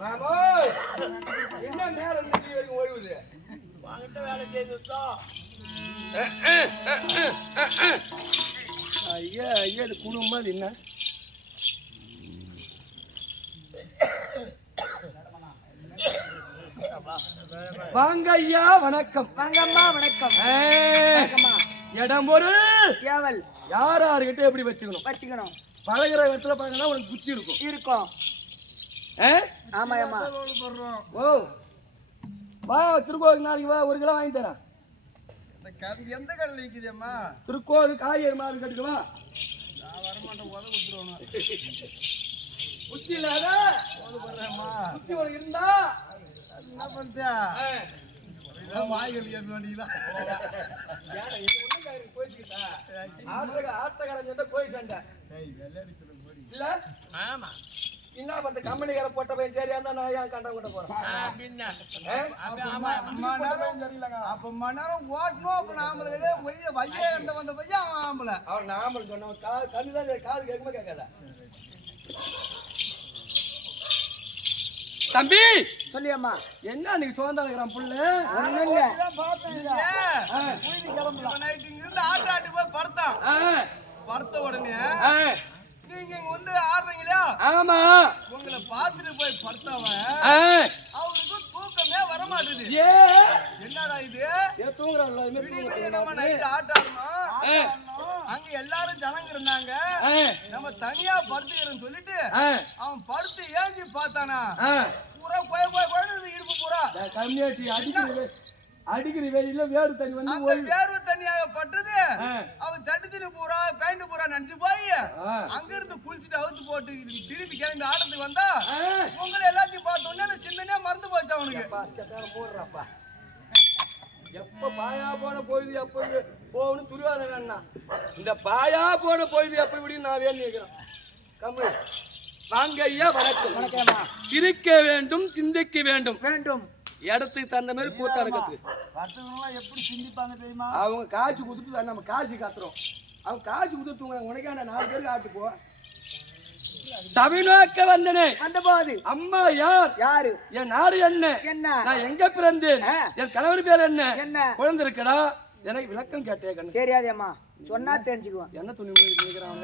மாமோய் என்ன நேரம் வரைக்கும் ஓய்வுது வாங்கிட்ட வேலை செய்துட்டோம். ஐயா ஐயா இது குடும்பம் அது என்ன வாங்க ஐயா வணக்கம். வாங்கம்மா வணக்கம். இடம் ஒரு கேவல் யார் யாருக்கிட்ட எப்படி வச்சுக்கணும் பழகிற இடத்துல பாத்தீங்கன்னா உனக்கு புத்தி இருக்கும். ஆமா ஆமா. ஓ வா திருக்கோவில் நாளைக்கு வா 1 கிலோ வாங்கி தரேன். எந்த கடையில் விற்குதேம்மா? திருக்கோவில் காய்கறி மாதிரி கட்டுக்குவா. நான் வரமாட்டேன், உத கொடுத்துருவோம். புத்தி இல்லாத புத்தி உனக்கு இருந்தா என்ன பண்ணியா? வாய்கள் கேட்க வேண்டியதா? ஆட்டக்காரன் போய் சண்டை இல்ல. ஆமா. என்ன பண்ற கம்பெனிக்கார போட்ட பையன் சரியா இருந்தா நான் ஏன் கண்ட கூட்ட போறேன்? அப்ப மணி ஓட்டணும். அப்ப நாம வைய வந்த பையன் அவன் ஆம்பளை. அவன் நாமல் சொன்ன கண்ணுதான் காது கேட்குமா கேட்காத. தம்பி சொல்லியம்மா. என்ன நீங்க சுதந்திரம் புள்ள ஒண்ணும் இல்ல. ஆட்டு போய் படுத்தான். படுத்த உடனே நீங்க இங்க வந்து ஆடுறீங்களா? ஆமா. உங்களை பார்த்துட்டு போய் படுத்தவன் அவனுக்கு தூக்கமே வரமாட்டுது. என்னடா இது தூங்குறான் நைட்டு ஆட்டாடணும். அங்க எல்லாரும் ஜனங்க இருந்தாங்க. நம்ம தனியா படுத்துக்கிறோம்னு சொல்லிட்டு அவன் படுத்து ஏஞ்சி பார்த்தானா பூரா இடுப்பு பூரா கம்மியாச்சு அடிக்கிற வெயில வேறு தண்ணி வந்து வேர்வை தண்ணியாக பட்டுது. அவன் சட்டுத்தினு பூரா பேண்ட் பூரா நினைச்சு போய் அங்க இருந்து குளிச்சுட்டு அவுத்து போட்டு திருப்பி கிளம்பி ஆட்டத்துக்கு வந்தா உங்களை எல்லாத்தையும் பார்த்தோன்னே சின்னனே மறந்து போச்சு அவனுக்கு. போடுறாப்பா எப்ப பாயா போன பொழுது எப்ப போகணும் துருவாத வேணா. இந்த பாயா போன பொழுது எப்ப இப்படின்னு நான் வேணும் கேட்கிறேன். கம்மி வாங்க ஐயா வணக்கம். வணக்கம்மா. சிரிக்க வேண்டும் சிந்திக்க வேண்டும் இடத்துக்கு தகுந்த மாதிரி கூத்தா இருக்கிறது. எப்படி சிந்திப்பாங்க தெரியுமா? அவங்க காசு கொடுத்துட்டு நம்ம காசு காத்துறோம். அவங்க காசு கொடுத்துட்டு உனக்கான 4 பேருக்கு ஆட்டு போ. சபை நோக்க வந்தனே வந்த போது அம்மா யாரு என் நாடு என்ன நான் எங்க பிறந்தேன் என் கணவர் பேர் என்ன குழந்தை இருக்கடா எனக்கு விளக்கம் கேட்டே கண்ணு தெரியாதேம்மா. சொன்னா தெரிஞ்சுக்குவான். என்ன துணி முடிக்கிறான்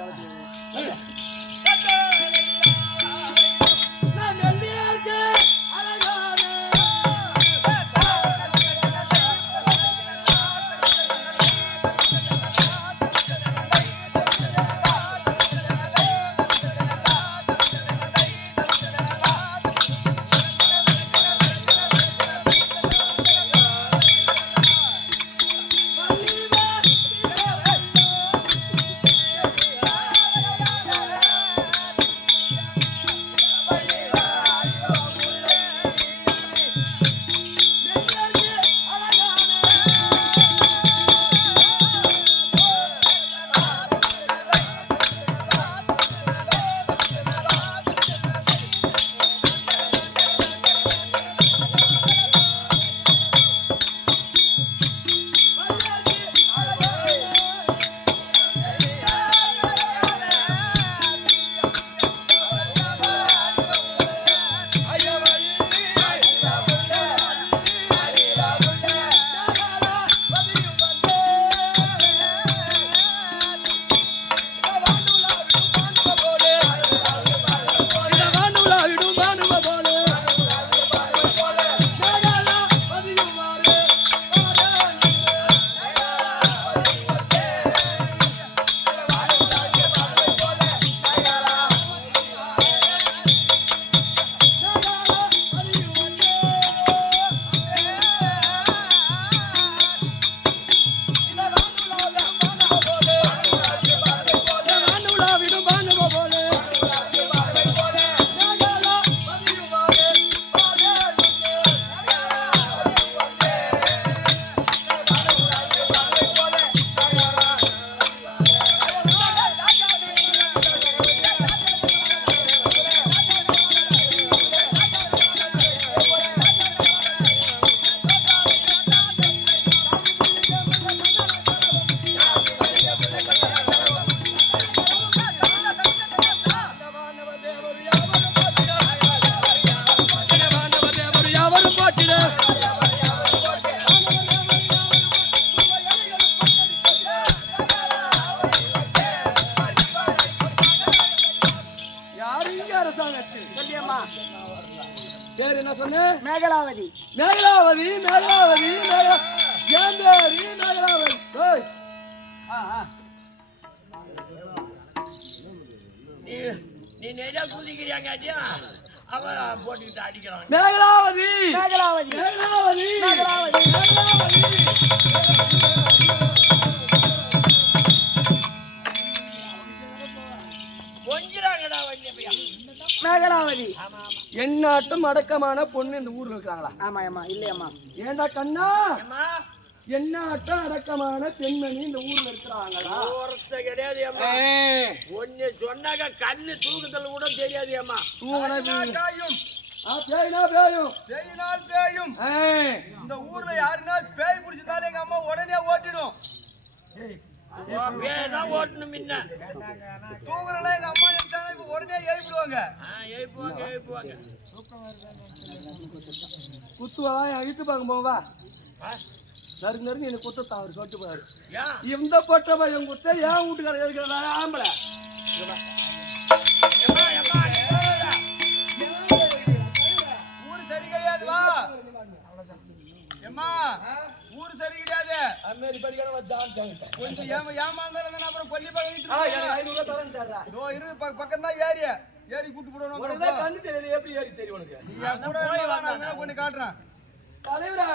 பேர் என்ன சொன்ன? மேகலாவதி. மேகலாவதி மேகலாவதி ஏந்தேரி மேகலாவதி. ஓய் நீ நெய்யா குதிக்கிறியாங்காட்டியா அவன் போட்டுக்கிட்டு அடிக்கிறான். மேகலாவதி மேகலாவதி. மேகலாவதி மேகலாவதி. கொஞ்சிறாங்கடா வண்டிய பையா. மேகலாவதி. என்னாட்டம் அடக்கமான பொண்ணு இந்த ஊர்ல இருக்காங்களா? ஆமா ஆமா இல்லையம்மா. ஏண்டா கண்ணா, அம்மா என்னாட்டம் அடக்கமான பெண்மணி இந்த ஊர்ல இருக்கிறாங்களா? ஒருத்த கிடையாது அம்மா. ஒன்னு சொன்னாக்க கண்ணு தூக்கத்துல கூட தெரியாது அம்மா. காயும் பேயினா பேயும் பேயினால் பேயும். இந்த ஊர்ல யாருன்னா பேய் பிடிச்சிருந்தாலும் எங்க அம்மா உடனே ஓட்டிடும். பேதான் ஓட்டணும் முன்ன. தூங்குறல எங்க அம்மா நினைச்சாங்க இப்ப உடனே எழுப்பிடுவாங்க. எழுப்புவாங்க எழுப்புவாங்க. குத்துவா இட்டு பார்க்க போவா நறுக்கு நறுக்கு எனக்கு குத்த அவர் சொல்லிட்டு போறாரு. ஏன் இந்த பொட்ட பையன் குத்த ஏன் வீட்டுக்காரர் இருக்கிறதா ஆம்பளை எம்மா எம்மா ஊரு சரி கிடையாது வா. எம்மா ஊரு சரி கிடையாது. அம்மேரி படிக்கான வச்சான் கொஞ்சம் ஏமாந்தாலும் அப்புறம் கொல்லி பக்கம் எனக்கு 500 தரேன் தர்றா. பக்கம் தான் ஏறி கூட்டு போடணும். உனக்கு கண்ணு தெரியல, எப்படி ஏறி தெரியும் உனக்கு? கொண்டு காட்டுறேன். தலைவரா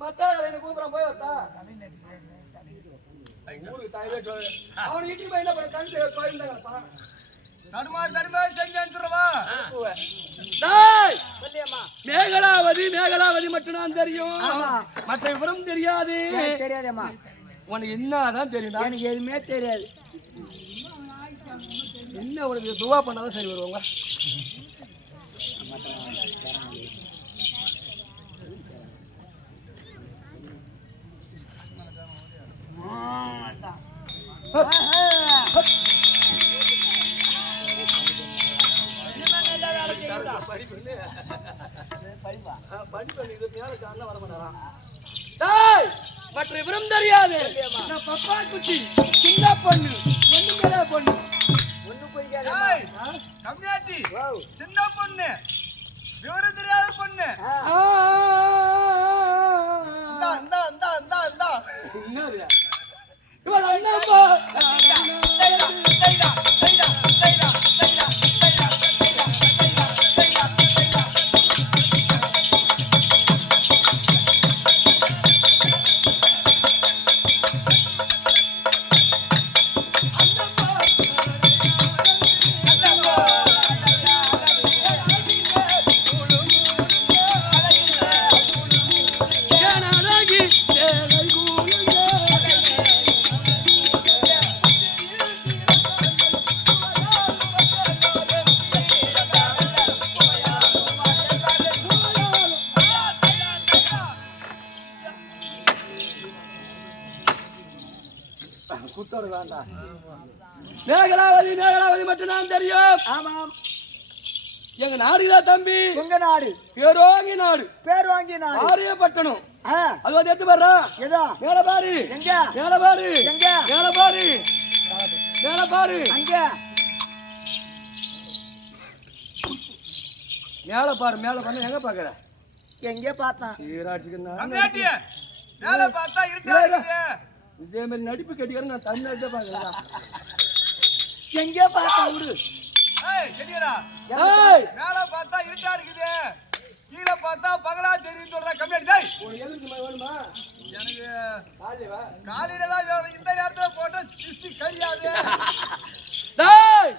மத்தாளரை கூப்பிடுறான், போய் வரட்டா? ஊருக்கு தலைவரே சொல்லு. அவனை இட்டி போய் என்ன பண்ண? கண்ணு தெரிய கோயிந்தாங்கப்பா. தடுமாறு செஞ்சு அனுப்பிடுறவா. டேய், சொல்லியம்மா. மேகலாவதி மேகலாவதி மட்டும் நான் தெரியும், மற்ற விவரம் தெரியாது. தெரியாதேம்மா. உனக்கு என்னதான் தெரியும்? எனக்கு எதுவுமே தெரியாது. என்ன உனக்கு துவா பண்ணாதான் சரி வருவாங்க. மற்ற விவரம் தெரியாது. பப்பா குட்டி சின்ன பொண்ணு ஒண்ணு பொண்ணு ஒண்ணு போய்க்காத. கம்மியாட்டி சின்ன பொண்ணு விவரம் தெரியாத பொண்ணு. மேகலாவதி மேகலாவதி மட்டும் நான் தெரியும். ஆமாம். எங்க நாடுதான் தம்பி. உங்க நாடு பேரோங்கி நாடு. பேர் வாங்கிய நாடு ஆரியப்பட்டணம். அது வந்து எடுத்து பாரு. ஏதா மேல பாரு. எங்க? மேல பாரு. எங்க? மேல பாரு. மேல பாரு. அங்க மேல பாரு. மேல பண்ண எங்க பாக்குற? எங்க பார்த்தான்? சீராட்சிக்கு கம்மியாட்டி மேல பார்த்தா இருட்டா இருக்குது. இதே மாதிரி நடிப்பு கட்டிக்கிறேன் நான் தமிழ்நாட்டை பாக்குறேன். எங்க பார்த்தா விடு. மேல பார்த்தா இருட்டா இருக்குது, கீழே பார்த்தா பகலா தெரியும் சொல்ற. கம்மியாட்டி வேணுமா? எனக்கு காலையில தான் வேணும். இந்த நேரத்துல போட்டா சிஸ்டி கழியாது.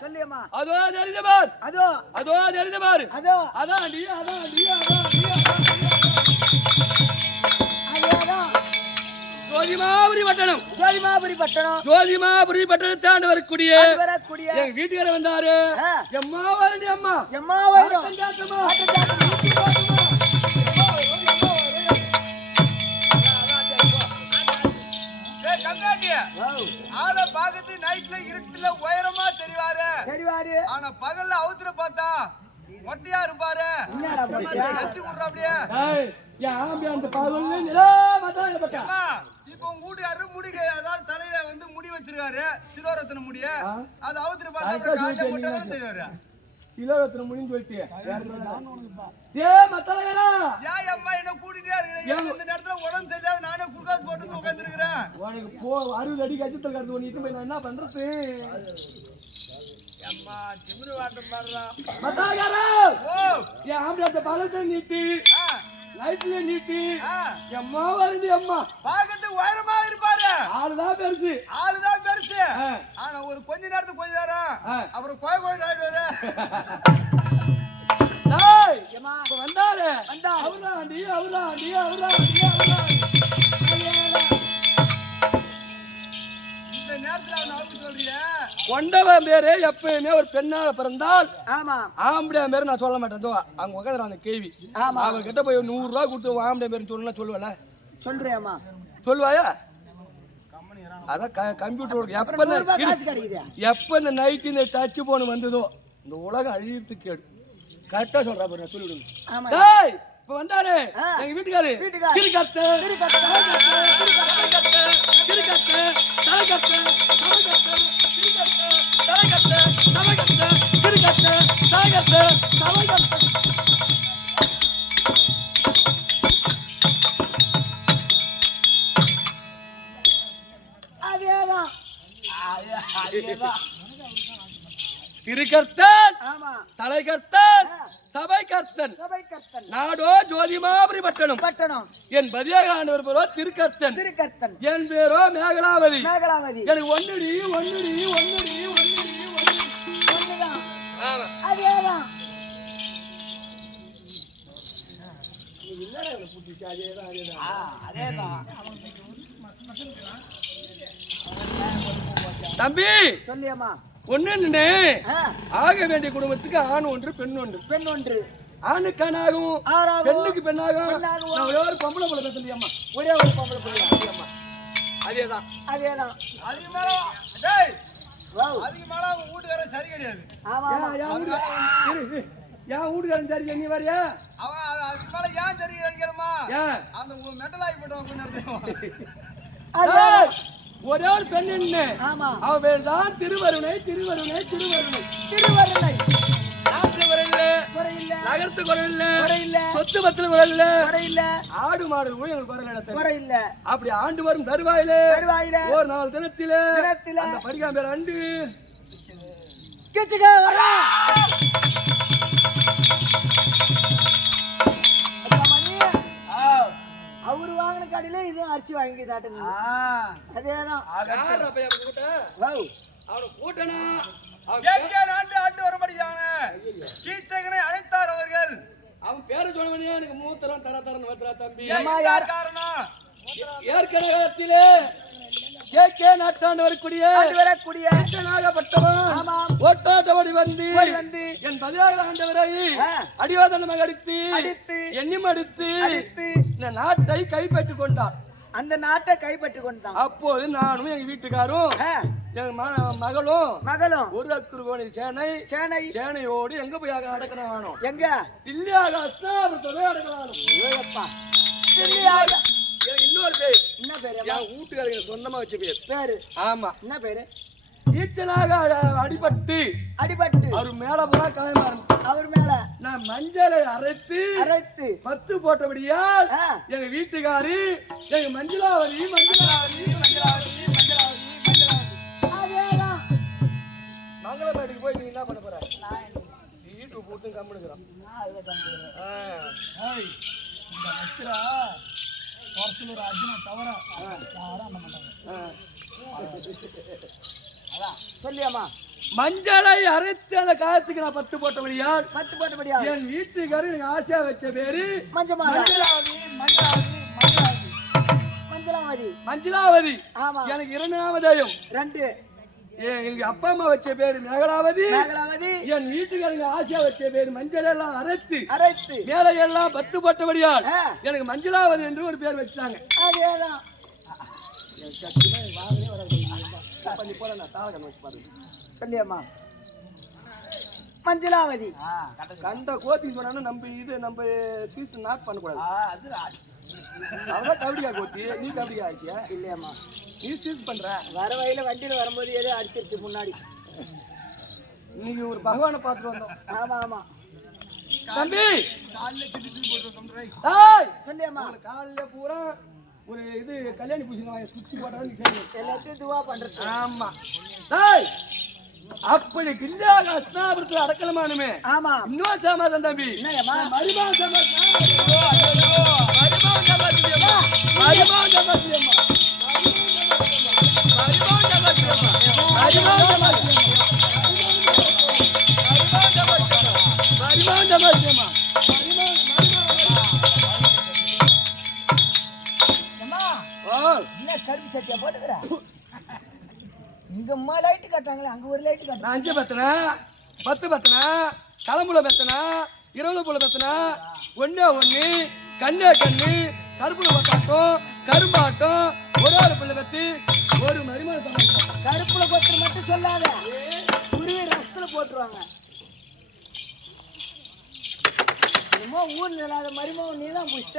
சொல்லியம்மா. அதோ தெரிஞ்ச பார். அதோ அதோ தெரிஞ்ச பாரு. அதோ அதான் டி அதான் டி அதான் ஜோதிமாபுரி பட்டணம். ஜோதிமாபுரி பட்டணம். ஜோதிமாபுரி பட்டணத்தை ஆண்டு வரக்கூடிய வரக்கூடிய எங்க வீட்டுக்கார வந்தாரு. எம்மா வரண்டி அம்மா. எம்மா வரும். ஆளை பாக்கத்து நைட்ல இருட்டுல உயரமா தெரிவாரு. ஆனா பகல்ல அவுத்துல பார்த்தா மொட்டையா இருப்பாரு. நச்சு விடுற அப்படியே. இப்ப உங்க வீட்டுக்காரரு முடி அதாவது தலையில வந்து முடி வச்சிருக்காரு, சிரோரத்தின முடிய. அது அவுத்துல பார்த்தா காலையில மட்டும் தான் தெரிவாரு. சிலோரத்துல முடிஞ்சு போயிட்டு மத்தலகரா ஏன் அம்மா என்ன கூட்டிட்டே இருக்கீங்க இந்த நேரத்துல உடம்பு சரியில்லாத நானே குளுக்கோஸ் போட்டு உட்கார்ந்திருக்கிறேன் உனக்கு 60 அடி கச்சத்தில் கடந்து பண்ணிட்டு போய் நான் என்ன பண்றது அம்மா திமிரு வாட்டம் பாடுறா மத்தலகரா ஓ என் ஆம்பளை பழத்தை நீட்டி லைட்ல நீட்டி அம்மா வருது அம்மா பாக்கட்டு உயரமா இருப்பாரு ஆளுதான் பெருசு ஆனா ஒரு கொஞ்ச நேரத்துக்கு கொஞ்ச நேரம் அப்புறம் கோயில் ஆயிடுவாரு டேய் ஏம்மா, இப்ப வந்தாரு வந்தாரு. அவராண்டி இந்த நேரத்துல அவன் அவங்க சொல்றிய கொண்டவன் பேரு எப்பயுமே ஒரு பெண்ணாக பிறந்தால் ஆமா ஆம்படியா பேரு நான் சொல்ல மாட்டேன் இதோ அங்க உட்காந்துறான் அந்த கேள்வி ஆமா. அவன் கிட்ட போய் 100 ரூபா கொடுத்து ஆம்படியா பேருன்னு சொல்லலாம் சொல்லுவல சொல்றியாமா சொல்லுவாயா அதான் கம்ப்யூட்டர் காசு கிடைக்குது எப்ப இந்த நைட்டு இந்த டச்சு போன் வந்ததோ இந்த உலகம் அழியத்துக்கு கேடு கரெக்டா சொல்றா பாரு சொல்லிவிடுங்க ஆமா. டேய் இப்ப வந்தாரு ஆ. எங்க வீட்டுக்காரு வீட்டுக்காரு. கிறுக்கத்து கிறுக்கத்து. அதேதான் திருக்கர்த்தன் ஆமா தலைகர்த்தன் சபை கர்த்தன் சபை கர்த்தன் நாடோ ஜோதிமாபுரி பட்டணம் பட்டணம் என் பதியாக ஆண்டவர் பேரோ திருக்கர்த்தன் திருக்கர்த்தன் என் பேரோ மேகலாவதி மேகலாவதி எனக்கு ஒன்னுடி ஒண்ணுதான் ஆமா அதேதான் தம்பி சொல்லியம்மா ஒண்ணு ஆ, ஆக வேண்டிய குடும்பத்துக்கு ஆண் ஒன்று பெண் ஒன்று பெண் ஒன்று ஆணுக்கானாகும் ஆறாகும் பெண்ணுக்கு பெண்ணாகும் பெண்ணாகும். நான் ஒரே ஒரு பொம்பளை பிள்ளை பேசலையம்மா ஒரே ஒரு பொம்பளை பிள்ளை அதேதான் அதேதான் அதுக்கு மேல டேய் வாவ். அதுக்கு மேல அவங்க வீட்டுக்காரன் சரி கிடையாது ஆமா ஆமா. என் வீட்டுக்காரன் சரி நீ வரியா அவன் அதுக்கு மேல ஏன் சரி கிடைக்கிறமா ஏன் அந்த மெட்டல் ஆகி போட்டவன் நடத்துவான் அதேதான். ஒரே ஒரு பெண் என்ன ஆமா அவ பேர் தான் திருவருணை திருவருணை நாட்டு குறையில்ல குறையில்ல நகரத்து குறையில்ல குறையில்ல சொத்து பத்துல குறையில்ல குறையில்ல ஆடு மாடு கூட எங்களுக்கு குறையில இடத்துல குறையில்ல அப்படி ஆண்டு வரும் தருவாயிலே வருவாயில ஒரு நாள் தினத்திலே தினத்திலே அந்த படிக்காம பேர் அண்டு கிச்சுக்க வரா அவரு வாங்கின கடையில இதுவும் அரிசி வாங்கி தாட்டுங்க அதேதான் வாவ். அவனை கூட்டனா எங்கே ஆண்டு வரும்படியான கீச்சகனை அழைத்தார் அவர்கள் அவன் பேரை சொன்னவனே எனக்கு மூத்தரம் தரன்னு வத்துறா தம்பி அம்மா யார் யார் காரணம் ஏற்கனவே கே நாட்டாண்டவருக்குரிய வரக்கூடிய நாகப்பட்டவன் ஆமாம். ஓட்டாட்டபடி வந்து வந்து என் பதினாறு ஆண்டவரை ஆ. அடிவாதனமாக அடித்து அடித்து எண்ணியும் அடித்து அடித்து இந்த நாட்டை கைப்பற்றிக் கொண்டார் அந்த நாட்டை கைப்பற்றி கொண்டான் அப்போது நானும் எங்க வீட்டுக்காரும் ஆ, எங்க மகளும் மகளும் ஒரு அக்குருகோணி சேனை சேனை சேனையோடு எங்க போய் அடக்கணும் வேணும் எங்க இல்லையாக அஸ்தாபுரத்தோட அடக்கலாம் ஏப்பா இல்லையா? இன்னொரு பேர் என்ன பேரு என் வீட்டுக்காரங்க சொந்தமா வச்ச பேர் பேரு ஆமா என்ன பேரு ஈச்சலாக அடிபட்டு அடிபட்டு அவர் மேல போனா காயமா இருந்துச்சு அவர் மேல நான் மஞ்சளை அரைத்து அரைத்து 10 போட்டபடியால் ஆ, எங்க வீட்டுக்காரி எங்க மஞ்சளாவதி அதேதான். மங்களப்பேட்டுக்கு போய் நீ என்ன பண்ண போற வீட்டுக்கு போட்டு கம்முனுக்குறான் ஏய், இந்த மச்சரா ஒருத்தர் ஒரு அர்ஜுனா தவிர யாரும் பண்ண மாட்டாங்க சொல்லியாமா மஞ்சளை அரைத்து அந்த காலத்துக்கு நான் 10 போட்டபடியால் 10 போட்டபடியா என் வீட்டுக்காரி எனக்கு ஆசையா வச்ச பேரு மஞ்சமா மஞ்சளாவதி மஞ்சளாவதி ஆமா எனக்கு 2ஆவதாயும் 2 எங்க அப்பா அம்மா வச்ச பேரு மேகலாவதி மேகலாவதி என் வீட்டுக்காரங்க ஆசையா வச்ச பேரு மஞ்சள் எல்லாம் அரைத்து அரைத்து மேல எல்லாம் 10 போட்டபடியால் ஆ, எனக்கு மஞ்சளாவதி என்று ஒரு பேர் வச்சுட்டாங்க அதேதான். சொல்லியாமா மஞ்சளாவதி கண்ட கோத்தி சொன்னா நம்ம சீசன் நாட் பண்ணக்கூடாது அதான் கபடியா கோத்தி நீ கபடியா ஆக்கியா இல்லையாமா நீ சீஸ் பண்ற வர வழியில வண்டியில வரும்போது ஏதோ அடிச்சிருச்சு முன்னாடி இன்னைக்கு ஒரு பகவானை பார்த்துட்டு வந்தோம். ஆமா ஆமா தம்பி காலைல திட்டு போட்டு சொல்றேன். ஏய் சொல்லியம்மா காலையில பூரா ஒரு இது கல்யாணி பூசிங்க சுத்தி போட்டாலும் சரி எல்லாத்தையும் துவா பண்றது. ஆமா டேய் அப்படி கில்லாக அஸ்னாபுரத்துல அடக்கலமானுமே ஆமா இன்னும் சமாதானம் தம்பி என்னம்மா மரிமா சமாதானம் மரிமா சமாதானம் மரிமா சமாதானம் மரிமா சமாதானம் என்ன கருப்பு சட்டியா போட்டுக்கிறா? இங்க அம்மா லைட் காட்டாங்களே, அங்க ஒரு லைட் காட்டு. நான் 5 பத்தனா 10 பத்தனா தலைமுறை பத்தனா 20 புல பத்தனா ஒண்ணே ஒண்ணு கண்ணே கண்ணு கருப்புல பத்தாட்டம் கரும்பாட்டம் ஒரு ஆள் பிள்ளை பத்தி ஒரு மரிமான சமாளிக்கும். கருப்புல கொத்துற மட்டும் சொல்லாத, குருவி ரசத்துல போட்டுருவாங்க. என்னமோ ஊர்ல இல்லாத மருமகன் நீ தான் புடிச்ச.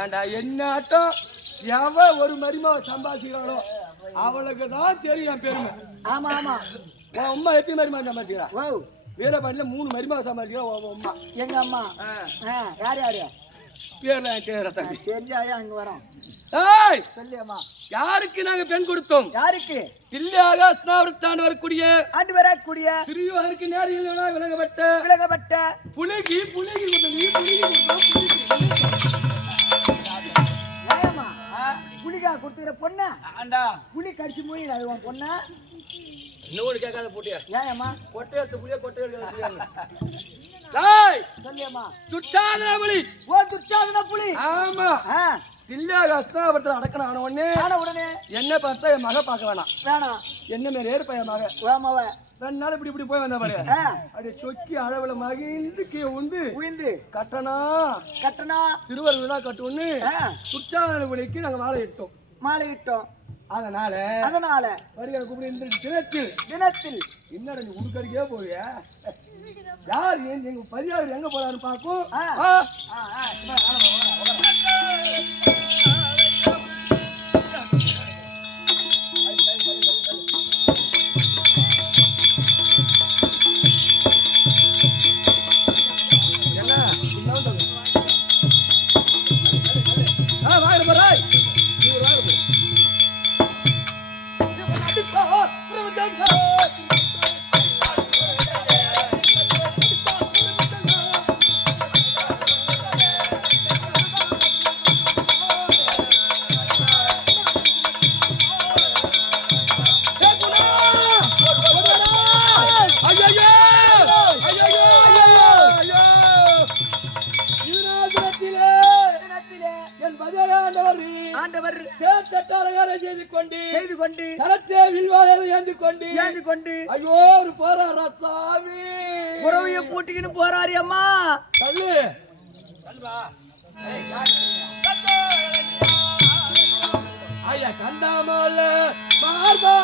ஏன்டா என்ன ஆட்டம் எவன் ஒரு மரிமாவை சம்பாதிக்கிறாளோ அவளுக்கு தான் தெரியும் பெருமை. ஆமா ஆமா உன் அம்மா எத்தனை மரிமா சம்பாதிக்கிறா? ஓ வீரபாண்டியில 3 மரிமாவை சம்பாதிக்கிறா உன் அம்மா. எங்க அம்மா யார் யாரு பேர்ல கேட்கறேன் தெரிஞ்சாயா அங்க வரோம். ஏய் சொல்லியம்மா யாருக்கு நாங்க பெண் கொடுத்தோம்? யாருக்கு? தில்லையாக ஸ்நாபுரத்தாண்டு வரக்கூடிய ஆண்டு வரக்கூடிய சிறியோருக்கு நேரில் விலகப்பட்ட புலிகி புலிகி புலிகி புலிகி ஏமா புலிகா கொடுத்துக்கிற பொண்ணா புலி கடிச்சு மூடி அது உன் பொண்ணா? இன்னொரு கேட்காத போட்டியா ஏமா கொட்டையத்து புலிய கொட்டையா சொல்லியம்மா துச்சாதன புலி. ஓ துச்சாதன புலி. ஆமா தில்லையாக ஸ்நாபுரத்தில் அடக்கணும் ஆன உடனே உடனே என்ன பார்த்தா என் மக பார்க்க வேணாம் வேணாம் என்ன மாரி ஏற்ப என் மக வேமாவ 2 நாள் இப்படி இப்படி போய் வந்த பாரு அப்படியே சொக்கி அளவுல மகிழ்ந்து கீழே உயிந்து கட்டணா திருவருளா கட்டுன்னு துச்சாதன புலிக்கு நாங்க மாலை இட்டோம். அதனால வருகிற கூப்பிடு இந்த தினத்தில் என்னடா நீ உடுக்கடிக்கே போறிய யார் எங்க பரியார் எங்க போறான்னு பார்க்கும். செய்து கொண்டு கரத்தே வில்வாளரை ஏந்தி கொண்டு ஐயோ ஒரு போறாரா சாமி புறவைய பூட்டிக்கின்னு போறாரு அம்மா. தள்ளு ஐயா கண்டாமல மார்பா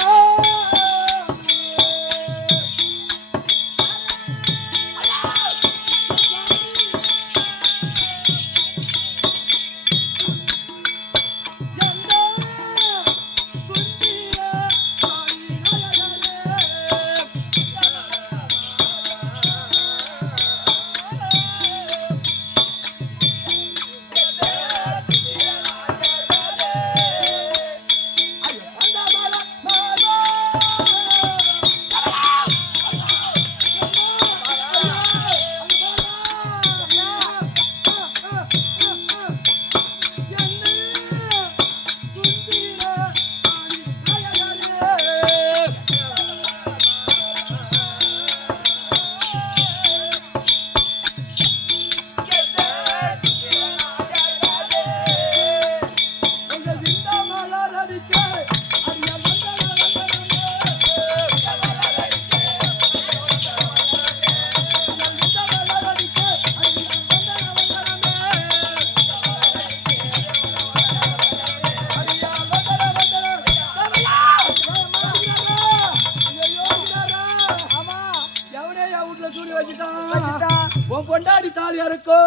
பொண்டாடி தாலியா இருக்கோ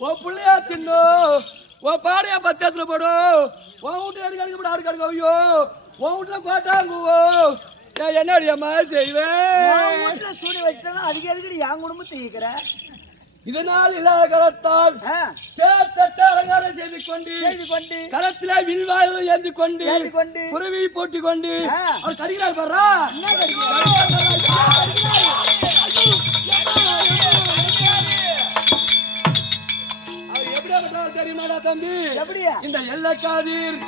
உன் பிள்ளையா தின்னோ உன் பாடையா பத்தியத்துல போடும் உன் வீட்டு எடுக்க ஆடு கடுக்க ஐயோ உன் வீட்டுல கோட்டாங்குவோ நான் என்னடி அம்மா செய்வேன்? வீட்டுல சூடி வச்சுட்டா அதுக்கு எதுக்கு என் குடும்பத்தை ஈக்கிற? இதனால் இல்லாத கரத்தால் தேர்தட்ட அலங்காரம் செய்து கொண்டு கரத்திலே வில்வாயுதம் ஏந்தி கொண்டு குருவி போட்டி கொண்டு அவர் கடிக்கிறார் பாரா. அவர் எப்படி தெரியுமாடா தம்பி? எப்படியா? இந்த எல்லக்காதீர்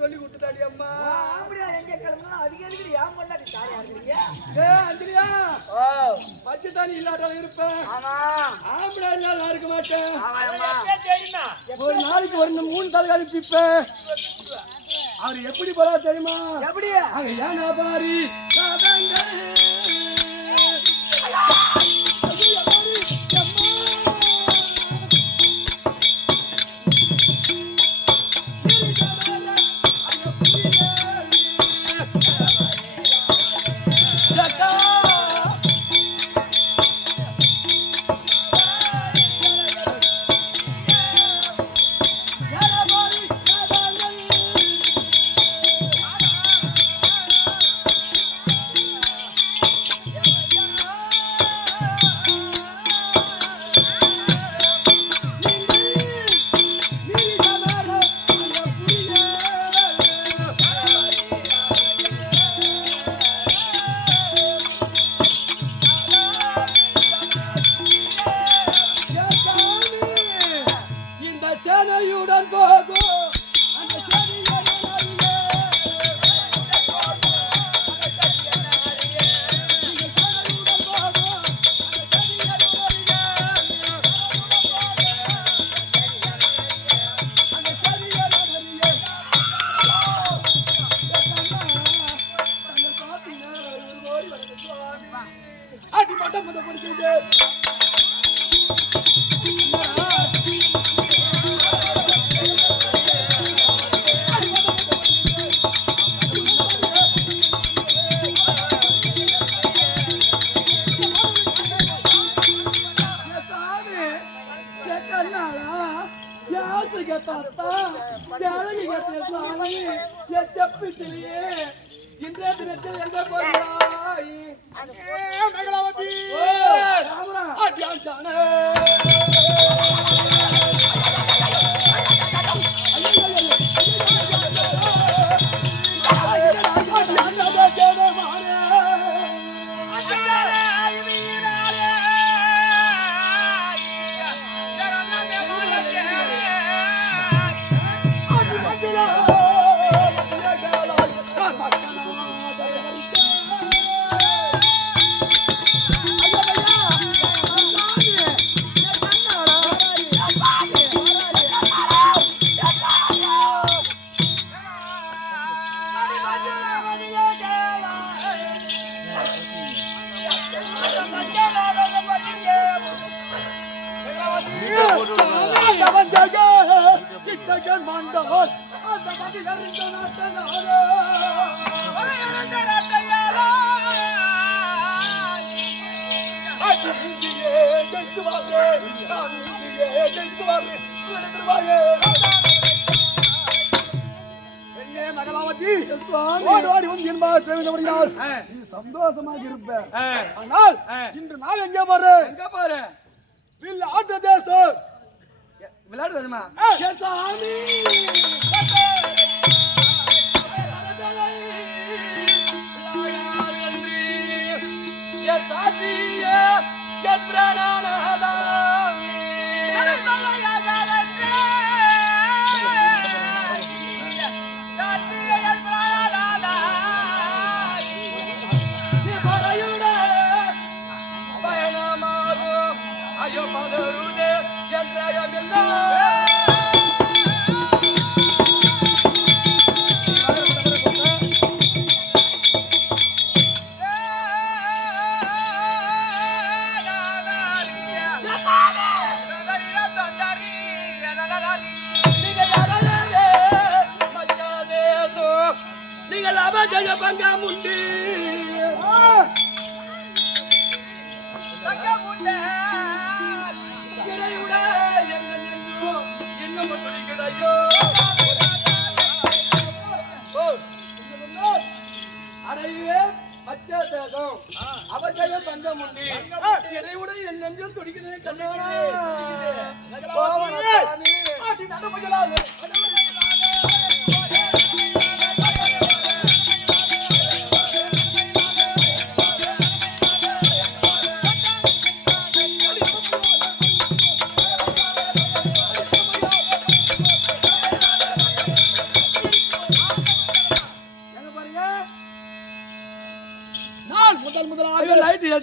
சொல்லி கொடுத்துட்டாடி அம்மா. அதுக்கு எதுக்கு ஏன் பண்ணாடி தாயா இருக்கிறீங்க? அஞ்சலியா பச்சை தண்ணி இல்லாட்டாலும் இருப்பேன். ஆம்பளை இல்லாத இருக்க மாட்டேன். ஒரு நாளைக்கு ஒரு 3 தலைகாலி பிப்பேன். அவர் எப்படி போறா தெரியுமா? எப்படி? ஏனா பாரி இன்றைய தினத்தில் எங்க போகிறாய்? மங்களாவதி சந்தோஷமாக இருப்பேன். ஆனால் இன்று நான் எங்கே பாரு ஆட்ட தேசம் விளையாடு வருமா சாமி ஐயோ மதருனே என்றயமில்லை நீங்கள் அபஜய பங்கமுண்டி அடையே பச்சை தேசம் அவஜய பங்கமுண்டி இதைவிட என் நெஞ்சில் துடிக்குது கண்ணானா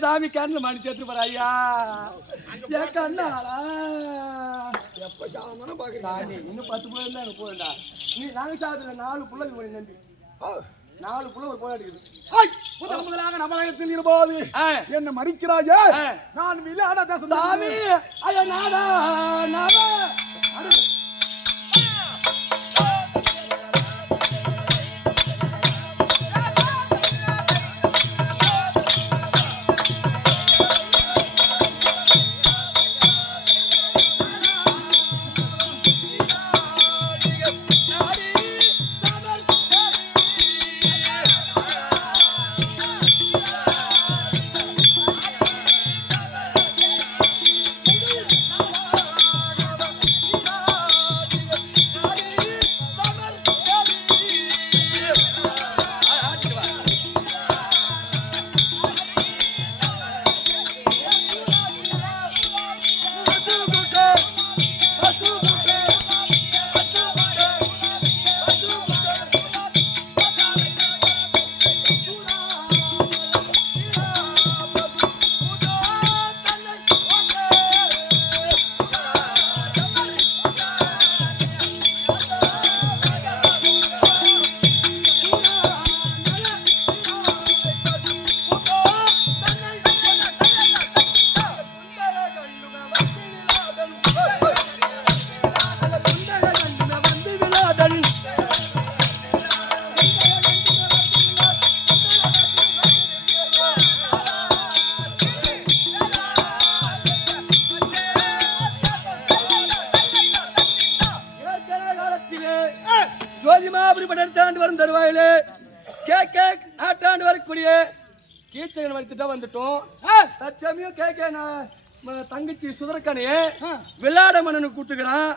சாமி கண்ணு மணி சேர்த்து போற ஐயா கண்ணாளா எப்ப சாமனா சாமி இன்னும் 10 புள்ள இருந்தா எனக்கு போயிடா நீ நாங்க சாதுல 4 புள்ள போய் நம்பி 4 புள்ள ஒரு போய் அடிக்குது முதலாக நம்மளத்தில் இருப்போது என்ன மறிக்கிறாயே நான் விளையாட தேசம் சாமி ஐயா நாடா நாடா வரும் தருவாயிலே ஆட்டாண்டு வரக்கூடிய கீச்சகன் வளர்த்துட்டா வந்துட்டோம். தற்சமயம் தங்கச்சி சுதரக்கனையே விளையாட மன்னனு கூட்டுக்கிறான்.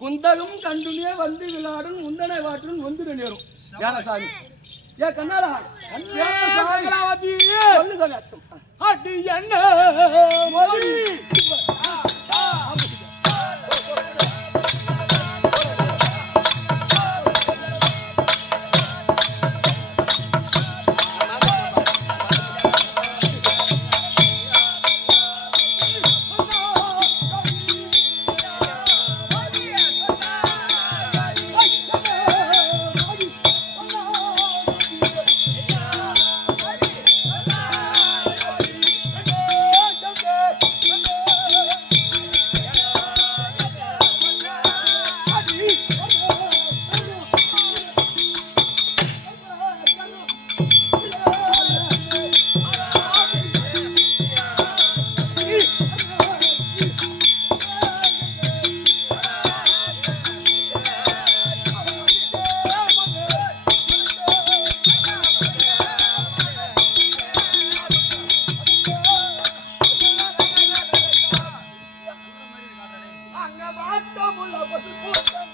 குந்தகம் கண்டுனே வந்து விளையாடும் முந்தனை வாட்டுடன் வந்து நேரும் யானசாமி ஏ கண்ணாரா சொல்லு சாமி அச்சம் அடி என்ன அங்க வாட்டமுள்ள பசு கூட்டம்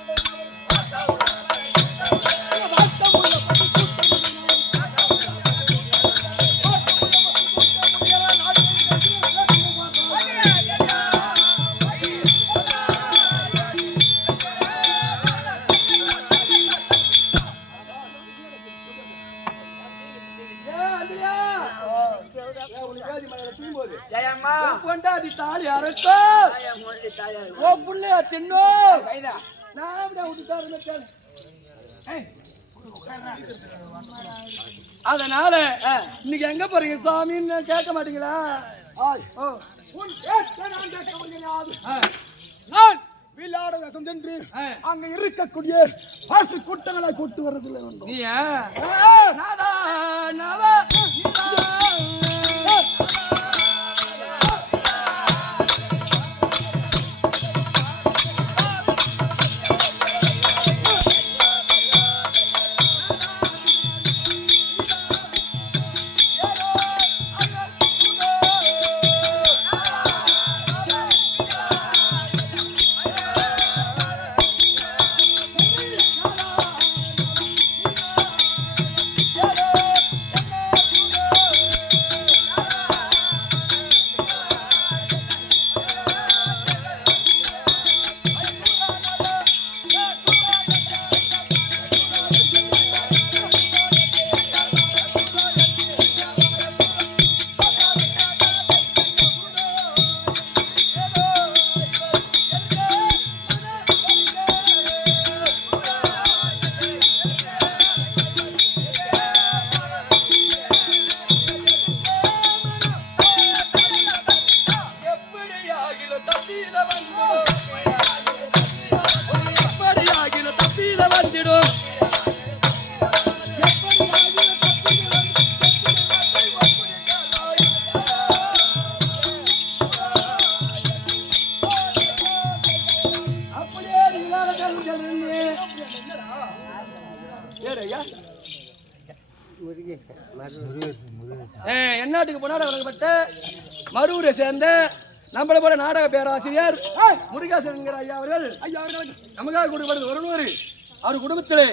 ஜெயம்மா பொண்டாடி தாலி அரைக்கோ மொழி தாயா ஓ புள்ளைய தின்னோ நான் விட்டுட்டாரு. அதனால இன்னைக்கு எங்க போறீங்க சாமின்னு கேட்க மாட்டீங்களா? நான் விளையாட ரசம் சென்று அங்க இருக்கக்கூடிய பாசு கூட்டங்களை கூட்டு வர்றதுல வந்தோம். நீ என்னாட்டுக்கு போனாலும் வழங்கப்பட்ட மருவூரை சேர்ந்த நம்மளை போல நாடக பேராசிரியர் முருகேசன் ஐயா அவர்கள் நமக்காக கொடுக்கப்படுது ஒரு அவர் குடும்பத்திலே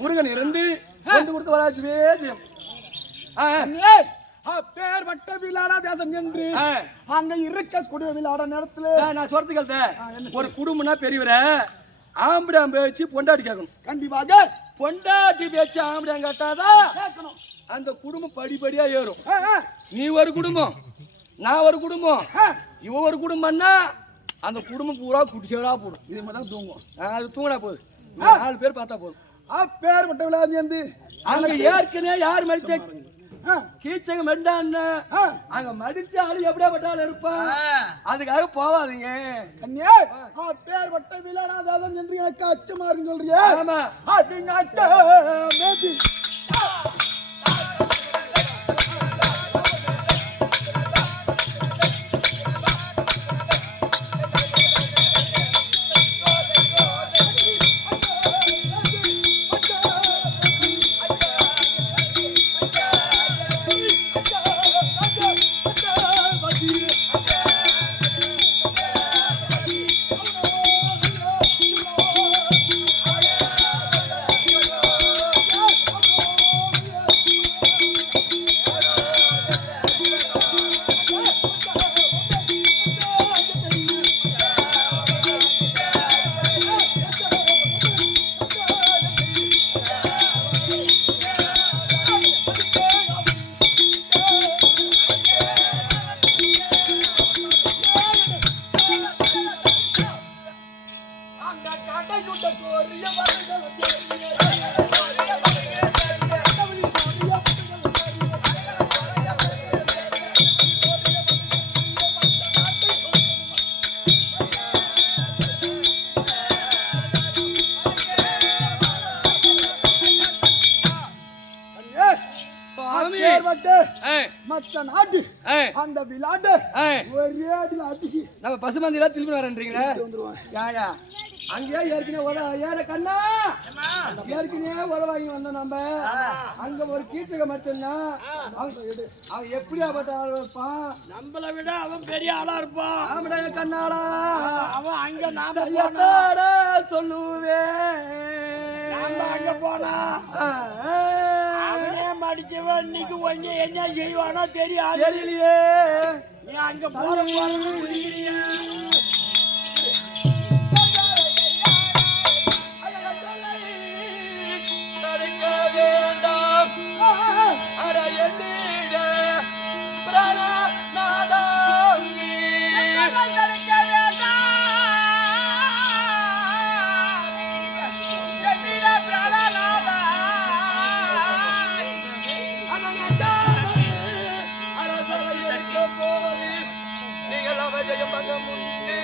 முருகன் இருந்து கொண்டு கொடுத்து வராச்சுவே ஜெயம். பேர் வட்ட விளையாட தேசம் என்று அங்க இருக்கக்கூடிய விளையாட நேரத்துல நான் சொல்றதுக்கு ஒரு குடும்பம்னா பெரியவரை ஆம்படியாம் பேச்சு பொண்டாட்டி கேட்கணும். கண்டிப்பாக பொண்டாட்டி பேச்சு ஆம்படியாம் கேட்டாதான் கேட்கணும். அந்த குடும்பம் படிப்படியா ஏறும். நீ ஒரு குடும்பம், நான் ஒரு குடும்பம், இவ ஒரு குடும்பம்னா அந்த குடும்பம் பூரா குடிச்சா போடும். இது மாதிரி தான் தூங்கும். அது தூங்கினா போதும், 4 பேர் பார்த்தா போதும். பேர் வட்ட விளையாட சேர்ந்து அங்க ஏற்கனவே யார் மடிச்ச கீச்சங்க மெண்டான்னு அங்க மடிச்ச ஆளு எப்படியா பட்டாலும் இருப்பான். அதுக்காக போவாதீங்க. கண்ணியே பேர் வட்ட விளையாடாதான் என்று எனக்கு அச்சமா இருக்கு சொல்றியா? ஆமா, நீங்க அச்ச மேதி மற்ற நாட்டு அந்த விளையாட்டு ஒரே அடியில் அடிச்சு நம்ம பசுமந்தில திரும்பி வரன்றீங்களா? யாயா அங்கேயே ஏற்கனவே கண்ணா ஏற்கனவே உதவாங்கி வந்தோம். நம்ம அங்க ஒரு கீச்சக மட்டும்தான் அவன் எப்படியாப்பட்ட ஆள் இருப்பான். நம்மளை விட அவன் பெரிய ஆளா இருப்பான். ஆமாடா கண்ணாடா, அவன் அங்க நாம எத்தோட சொல்லுவேன் நாம அங்க போனா அவனே மடிச்சவன் இன்னைக்கு ஒண்ணு என்ன செய்வானோ தெரியாது. தெரியலையே நீ அங்க போறன்னு புரியுறியா? தடுக்க வேண்டாம் அட என்னிட பிரணநாதம் தடுக்க வேண்டாம் என்னிட பிராணநாதா. நீங்கள் அவஜயம் பங்கம் உண்டு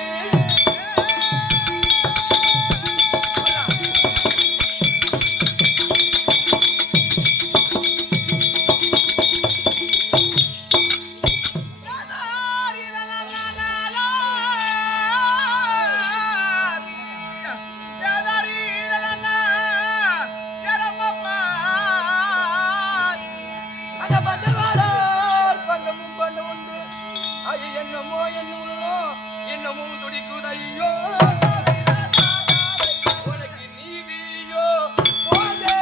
பங்கமும் பண்ண உண்டு அது என்னமோ என்னமோ என்னமும் துடிக்குதையோ உனக்கு நீதியோ போதே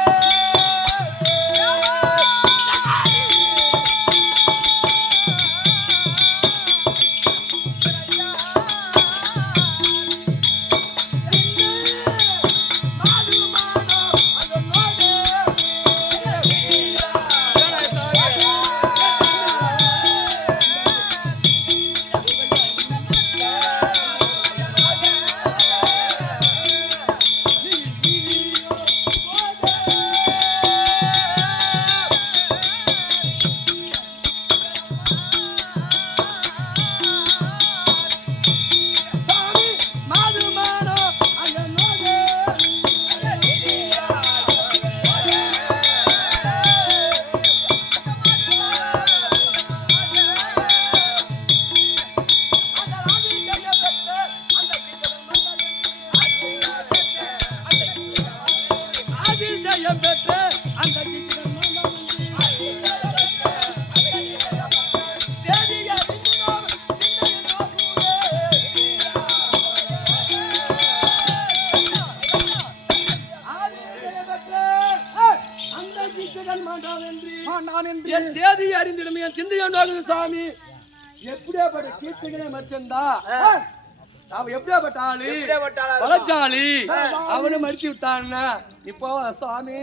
என் சேதி அறிந்திடும் என் சிந்தையாண்டாகுது சாமி. எப்படியாப்பட்ட கீர்த்திகனே மச்சந்தா அவன் எப்படியாப்பட்ட ஆளு பழச்சாலி அவனை மடித்து விட்டான்னா இப்போ சாமி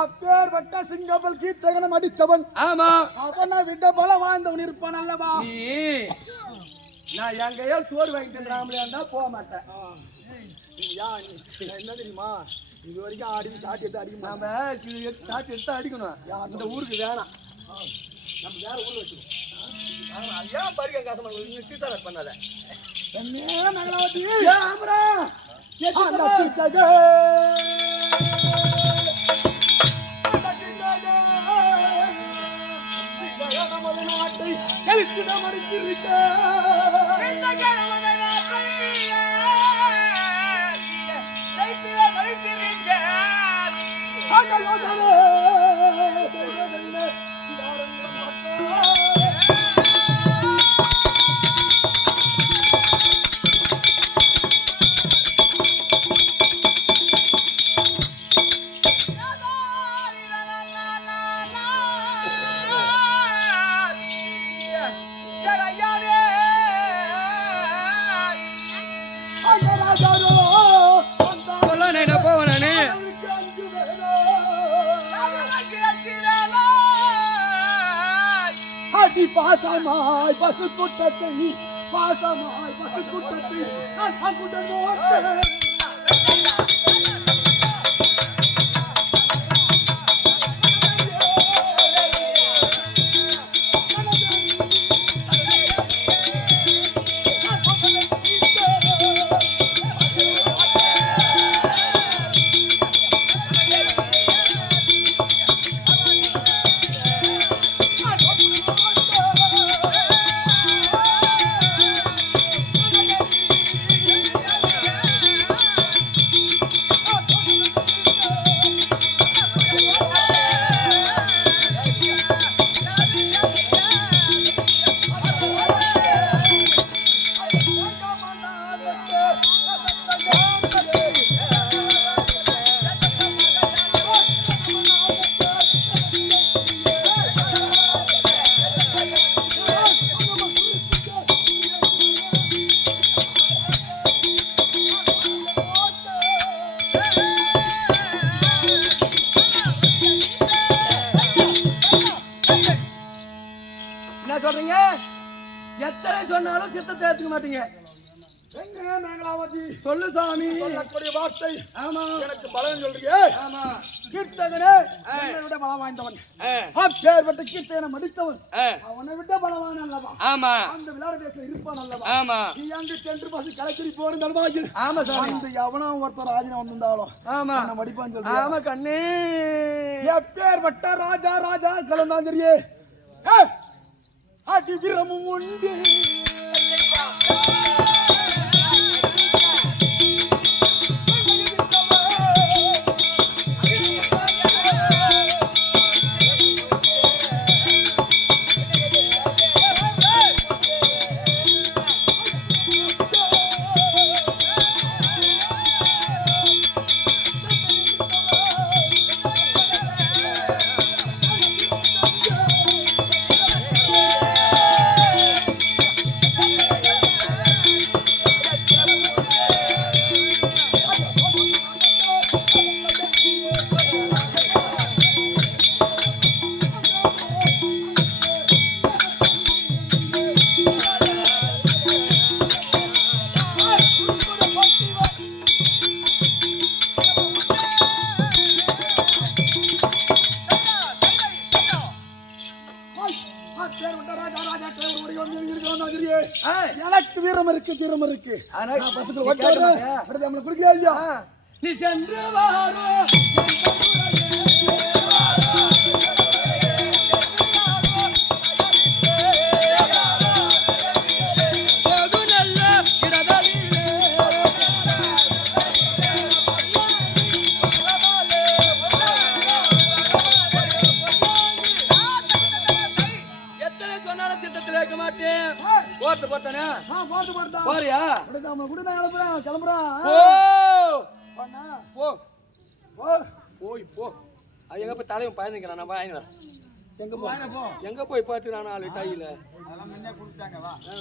அப்பேற்பட்ட சிங்கப்பல் கீச்சகனம் அடித்தவன். ஆமா அவனை விட்ட போல வாழ்ந்தவன் இருப்பான் அல்லவா? நீ நான் என் கையால் சோறு வாங்கிட்டு ராமலியா போக மாட்டேன். என்ன தெரியுமா, இது வரைக்கும் ஆடி சாட்டி எடுத்து அடிக்க நாம சாட்டி எடுத்து அடிக்கணும். இந்த ஊருக்கு வேணாம், நம்ம வேற ஊர் வச்சுக்கணும். ஏன் பரிக காசமா சீசார பண்ணாத பாசமாய் பசு குட்டத்தை பாசமாய் பசு குட்டத்தை எத்தனை சொன்னாலும் சித்தத்தை ஏத்துக்க மாட்டீங்க. மேகலாவதி சொல்லு சாமி. சொல்லக்கூடிய வார்த்தை ஆமா எனக்கு பலன் சொல்றீங்க. ஆமா கீர்த்தகனே என்னை விட பலம் வாய்ந்தவன். அப்பேற்பட்ட கீர்த்தகனை மடித்தவன் அவனை விட பலவான் அல்லவா? ஆமா அந்த விளையாட தேசம் இருப்பான் அல்லவா? ஆமா நீ அங்கு சென்று பசு கலக்கரி போற நல்வாயில் ஆமா சாமி. அந்த எவனா ஒருத்தர் ராஜனை வந்திருந்தாலும் ஆமா என்ன மடிப்பான்னு சொல்றீங்க. ஆமா கண்ணே. எப்பேற்பட்ட ராஜா ராஜா கலந்தான் தெரியே. அடி வீரமும் உண்டு. எனக்கு வீரம் இருக்கு தீரம் இருக்கு. நீ சென்று வாரோ போறியா? போய் போ. எங்க போய் தலைவன் பயந்துக்கிறான். நான் வாங்கினேன். எங்க போய் பார்த்து நான் 4 டையில 30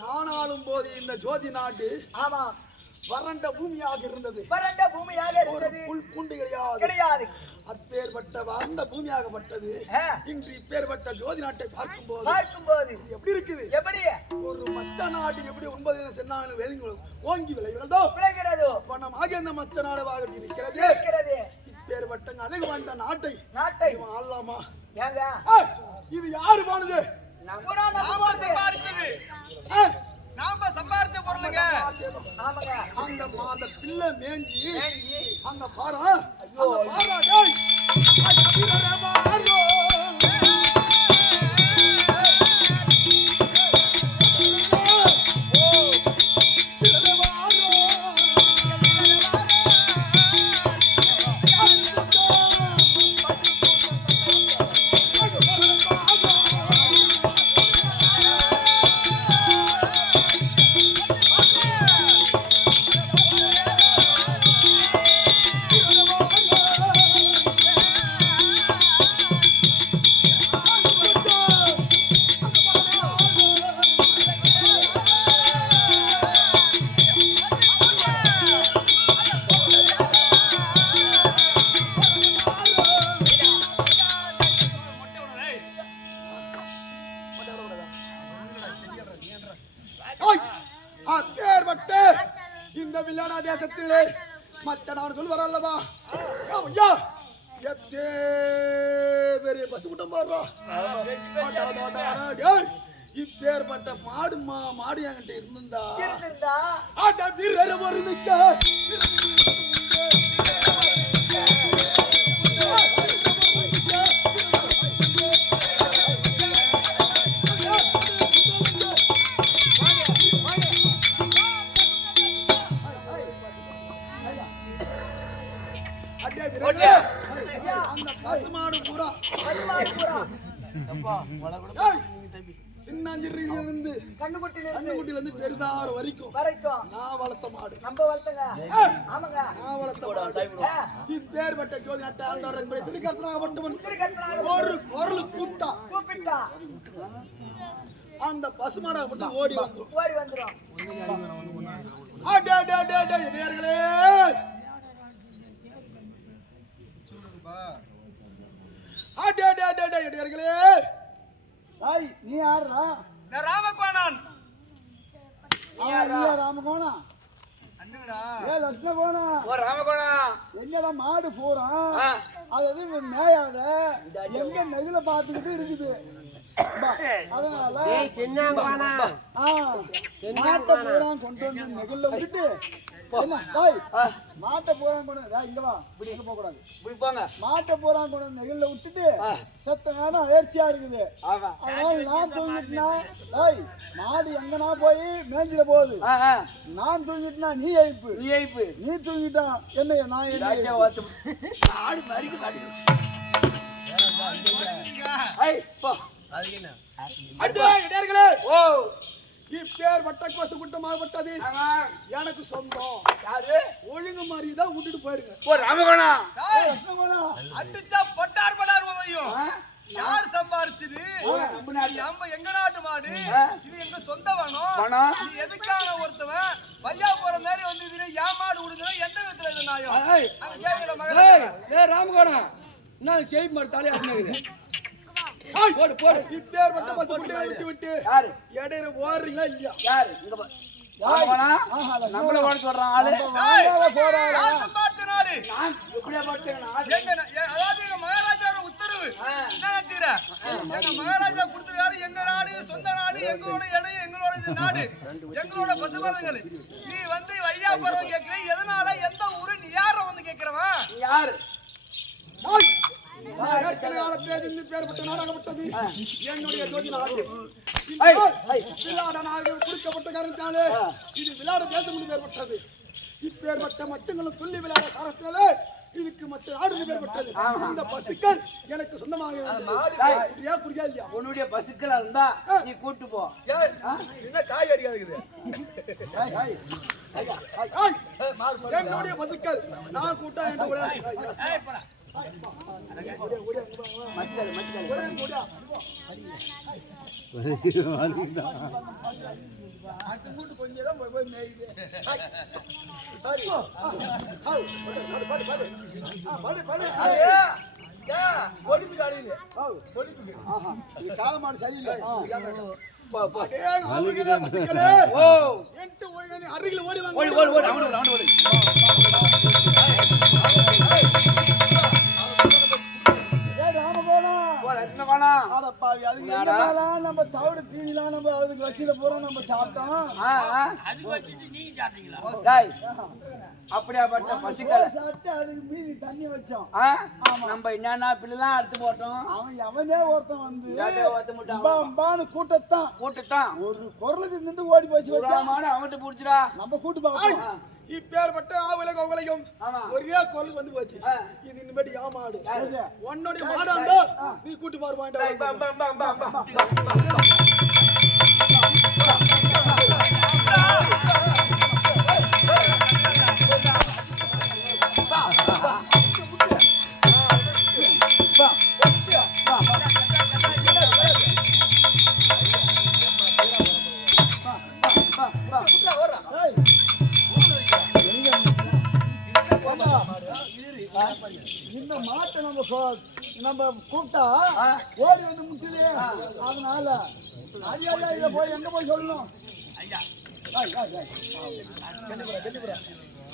நானாலும் போது இந்த ஜோதி நாடு வறண்ட பூமியாக இருந்தது. புல் பூண்டு கிடையாது. அப்பேற்பட்ட வறண்ட பூமியாகப்பட்டது இன்று இப்பேற்பட்ட ஜோதி நாட்டை பார்க்கும்போது எப்படி இருக்குது? ஒரு மச்ச நாடு எப்படி 9 சென்னாலும் ஓங்கி விளைகிறதோ பணம் ஆகிய அந்த மச்ச நாடாக இருக்கிறது. இப்பேற்பட்ட அழகு வாழ்ந்த நாட்டை ஆளலாமா? இது யாரு போனது? நாம சம்பாரிச்ச பொருளுங்க. அந்த பிள்ளை மேஞ்சி அங்க பாரா. டேய் இந்த வில்லாடா தேசத்திலே மச்ச நான் சொல்வார் அல்லவா? ஐயா எத்தே பெரிய பசு கூட்டம் பாடுறோம். இப்பேற்பட்ட மாடு என்கிட்ட இருந்திருந்தா இருந்திருந்தா ஆட்டா வீரர் வருதுங்க அந்த பசுமாடு பூரா சின்னஞ்சிறில இருந்து கண்ணுக்குட்டில இருந்து பெருசாற வரைக்கும் நான் வளர்த்த மாடு நம்ம வளர்த்தங்க ஆமாங்க நான் வளர்த்த மாடு இப்பேற்பட்ட ஜோதி நட்ட ஆண்டவரை திருக்கர்த்தனாகப்பட்டவன் ஒரு குரல் கூப்பிட்டா அந்த பசுமாடை மட்டும் ஓடி வந்துரும் நேயர்களே நீ யாரா? நான் ராமகோணன். ராமகோணா அண்ணுடா. ஏ லட்சுமகோணா. ஓ ராமகோணா. எங்கெல்லாம் மாடு போறான் அது மேயாத எங்க நெகில பார்த்துக்கிட்டு இருக்குது. அதனால மாட்டை பூரான் கொண்டு வந்து நெகில விட்டுட்டு மாட்டை பூரான் கொண்டு இங்க வா இப்படி போக கூடாது. மாட்டை பூரான் கொண்டு வந்து நெகில விட்டுட்டு சத்த நேரம் அயற்சியா இருக்குது. அதனால நான் தூங்கிட்டுனா மாடு எங்கன்னா போய் மேஞ்சிட போகுது. நான் தூங்கிட்டுனா நீ எழுப்பு நீ தூங்கிட்டா என்ன நான் இப்பேர் வட்ட கோசு குட்டமாகப்பட்டது எனக்கு சொந்தம். ஒழுங்கு மாதிரிதான் விட்டுட்டு போயிடுங்க. அடிச்சா பட்டார் பட்டார் உதவியும் யார் சம்பாரிச்சது? நம்ம எங்க நாட்டு மாடு, இது எங்க சொந்த வேணும். இது எதுக்கான ஒருத்தவன் பையா போற மாதிரி வந்து இது ஏன் மாடு விடுங்க எந்த விதத்துல இது நாயம்? ராமகோணா நான் செய்ய மாடு தலையாடுனது போடு போடு. இப்பேர் வட்ட கோசு குட்டை விட்டு விட்டு இடையில ஓடுறீங்களா இல்லையா? நம்மள ஓட சொல்றான் ஆளு. சம்பாரிச்ச நாடு எப்படியா போட்டேன் அதாவது எங்க மகாராஜா உத்தரவு என்ன நினைச்சுற? எங்க மகாராஜா கொடுத்துருக்காரு எங்க நாடு சொந்த நாடு, எங்களோட இடம், எங்களோட நாடு, எங்களோட பசுமரங்கள். நீ வந்து வழியா போறவன் கேட்கிற எதனால எந்த ஊரு நீ யார வந்து கேட்கிறவன் யாரு? பேர்பட்ட நாடாகப்பட்டது என்னுடைய ஜோதி நாடு. விளையாட நாடு கொடுக்கப்பட்ட காரணத்தினாலே இது விளையாட தேசம் என்று பேர்பட்டது. இப்பேற்பட்ட மச்சங்களும் துள்ளி விளையாட காரணத்தினாலே இதுக்கு மற்ற நாடு பேர்பட்டது. இந்த பசுக்கள் எனக்கு சொந்தமாக இல்லையா? உன்னுடைய பசுக்கள் இருந்தா நீ கூட்டு போ. என்ன காய் அடிக்காது என்னுடைய பசுக்கள் நான் கூட்டா என்று காலமாடு சரியில்லை. அருகில் ஓடி வாங்க. நம்ம தவிடு தீனிலாம் நம்ம அதுக்கு வச்சத பூரா நம்ம சாப்பிட்டோம். அப்படியாப்பட்ட பசுக்களை சாப்பிட்டு அதுக்கு மீறி தண்ணி வச்சோம். நம்ம என்னன்னா பிள்ளைலாம் அறுத்து போட்டோம். அவன் எவனே ஒருத்தன் வந்து கூட்டத்தான் ஒரு குரலுக்கு நின்று ஓடி போச்சு. அவன்கிட்ட புடிச்சுடா நம்ம கூட்டு பார்க்கலாம். இப்பேற்பட்ட உலகம் ஒரே குரலுக்கு வந்து போச்சு. இது இனிமேட்டு யா மாடு உன்னுடைய மாடு அந்த நீ கூட்டு பாரு. இந்த மாட்டை நம்ம கூப்பிட்டா ஓடி வந்து முட்டுது. அதனால இதை போய் எங்க போய் சொல்லணும்?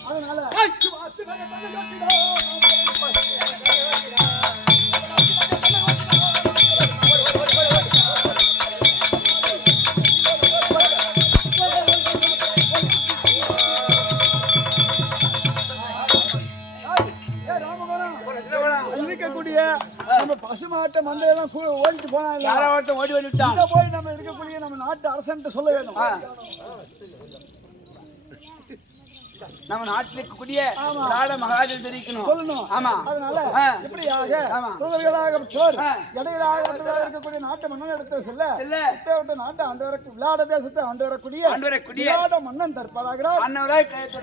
அதனால பசுமாட்ட மந்தையெல்லாம் ஓடிட்டு போனாங்க. யாரோ ஒருத்தன் ஓடி வந்துட்டான். இங்க போய் நம்ம இருக்கக்கூடிய நம்ம நாட்டு அரசன்ட்டு சொல்ல வேணும். நம்ம நாட்டில் இருக்கக்கூடிய நாட மகாஜன் தெரிவிக்கணும். சொல்லணும். ஆமா. அதனால இப்படியாக சோதர்களாக இடையிலாக இருக்கக்கூடிய நாட்டு மன்னன் இடத்தை செல்ல இப்ப நாட்டு ஆண்டு வர விளையாட தேசத்தை ஆண்டு வரக்கூடிய விளையாட மன்னன் தற்பாராகிறார். அண்ணவராய் கையெழுத்து